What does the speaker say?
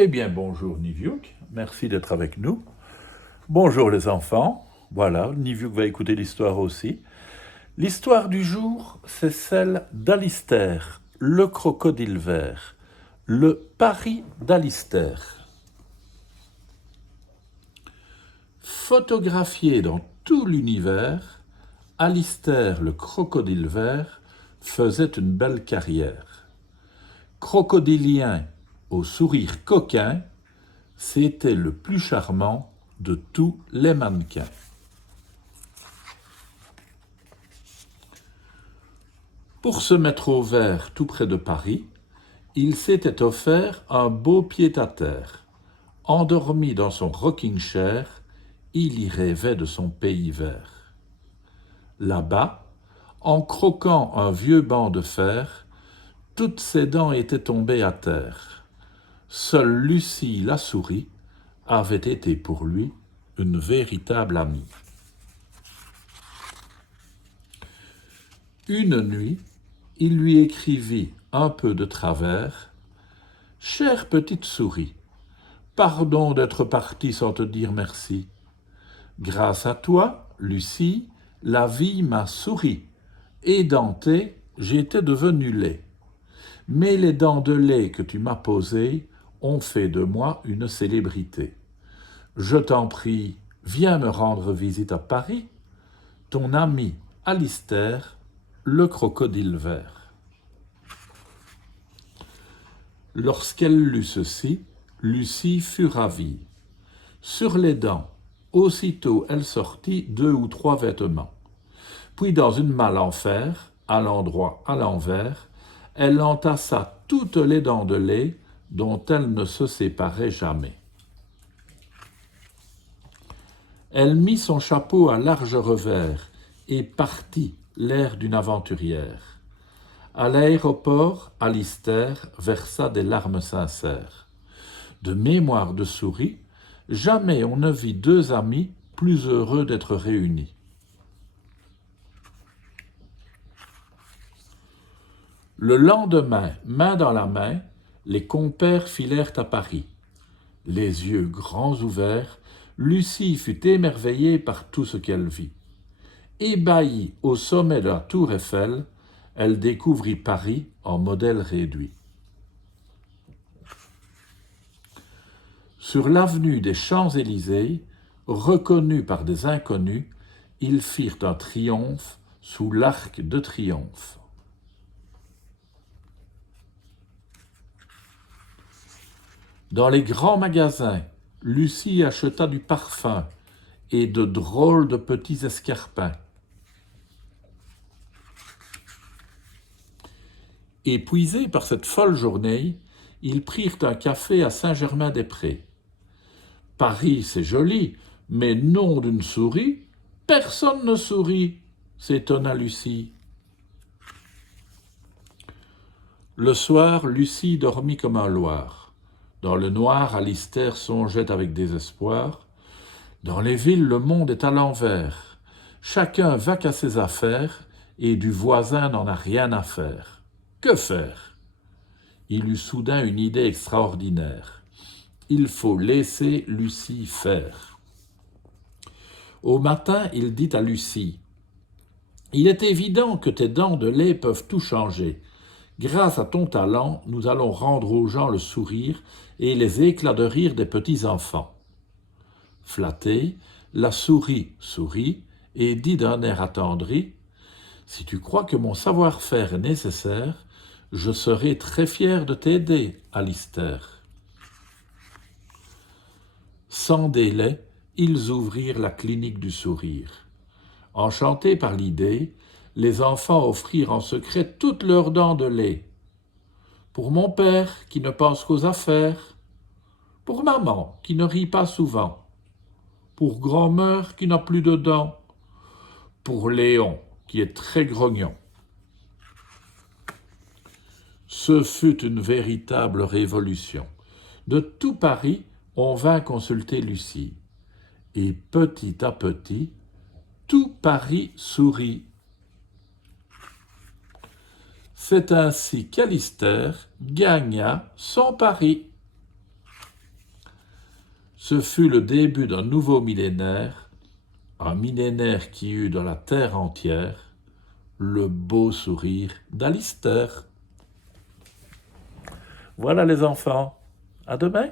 Eh bien, bonjour Niviuk, merci d'être avec nous. Bonjour les enfants, voilà, Niviuk va écouter l'histoire aussi. L'histoire du jour, c'est celle d'Alistair, le crocodile vert, le pari d'Alistair. Photographié dans tout l'univers, Alistair, le crocodile vert, faisait une belle carrière. Crocodilien au sourire coquin, c'était le plus charmant de tous les mannequins. Pour se mettre au vert tout près de Paris, il s'était offert un beau pied-à-terre. Endormi dans son rocking-chair, il y rêvait de son pays vert. Là-bas, en croquant un vieux banc de fer, toutes ses dents étaient tombées à terre. Seule Lucie la souris avait été pour lui une véritable amie. Une nuit, il lui écrivit un peu de travers « Chère petite souris, pardon d'être partie sans te dire merci. Grâce à toi, Lucie, la vie m'a souri. Édenté, j'étais devenu laid. Mais les dents de lait que tu m'as posées ont fait de moi une célébrité. Je t'en prie, viens me rendre visite à Paris. Ton ami Alistair, le crocodile vert. » Lorsqu'elle lut ceci, Lucie fut ravie. Sur les dents, aussitôt elle sortit 2 ou 3 vêtements. Puis dans une malle en fer, à l'endroit à l'envers, elle entassa toutes les dents de lait dont elle ne se séparait jamais. Elle mit son chapeau à large revers et partit, l'air d'une aventurière. À l'aéroport, Alistair versa des larmes sincères. De mémoire de souris, jamais on ne vit 2 amis plus heureux d'être réunis. Le lendemain, main dans la main, les compères filèrent à Paris. Les yeux grands ouverts, Lucie fut émerveillée par tout ce qu'elle vit. Ébahie au sommet de la tour Eiffel, elle découvrit Paris en modèle réduit. Sur l'avenue des Champs-Élysées, reconnus par des inconnus, ils firent un triomphe sous l'Arc de Triomphe. Dans les grands magasins, Lucie acheta du parfum et de drôles de petits escarpins. Épuisés par cette folle journée, ils prirent un café à Saint-Germain-des-Prés. Paris, c'est joli, mais nom d'une souris, personne ne sourit, s'étonna Lucie. Le soir, Lucie dormit comme un loir. Dans le noir, Alistair songeait avec désespoir. Dans les villes, le monde est à l'envers. Chacun va qu'à ses affaires et du voisin n'en a rien à faire. Que faire ? Il eut soudain une idée extraordinaire. Il faut laisser Lucie faire. Au matin, il dit à Lucie « Il est évident que tes dents de lait peuvent tout changer. Grâce à ton talent, nous allons rendre aux gens le sourire et les éclats de rire des petits-enfants. » Flattée, la souris sourit et dit d'un air attendri « Si tu crois que mon savoir-faire est nécessaire, je serai très fier de t'aider, Alistair. » Sans délai, ils ouvrirent la clinique du sourire. Enchantés par l'idée, les enfants offrirent en secret toutes leurs dents de lait. Pour mon père, qui ne pense qu'aux affaires. Pour maman, qui ne rit pas souvent. Pour grand-mère, qui n'a plus de dents. Pour Léon, qui est très grognon. Ce fut une véritable révolution. De tout Paris, on vint consulter Lucie. Et petit à petit, tout Paris sourit. C'est ainsi qu'Alistair gagna son pari. Ce fut le début d'un nouveau millénaire, un millénaire qui eut dans la terre entière le beau sourire d'Alister. Voilà les enfants, à demain.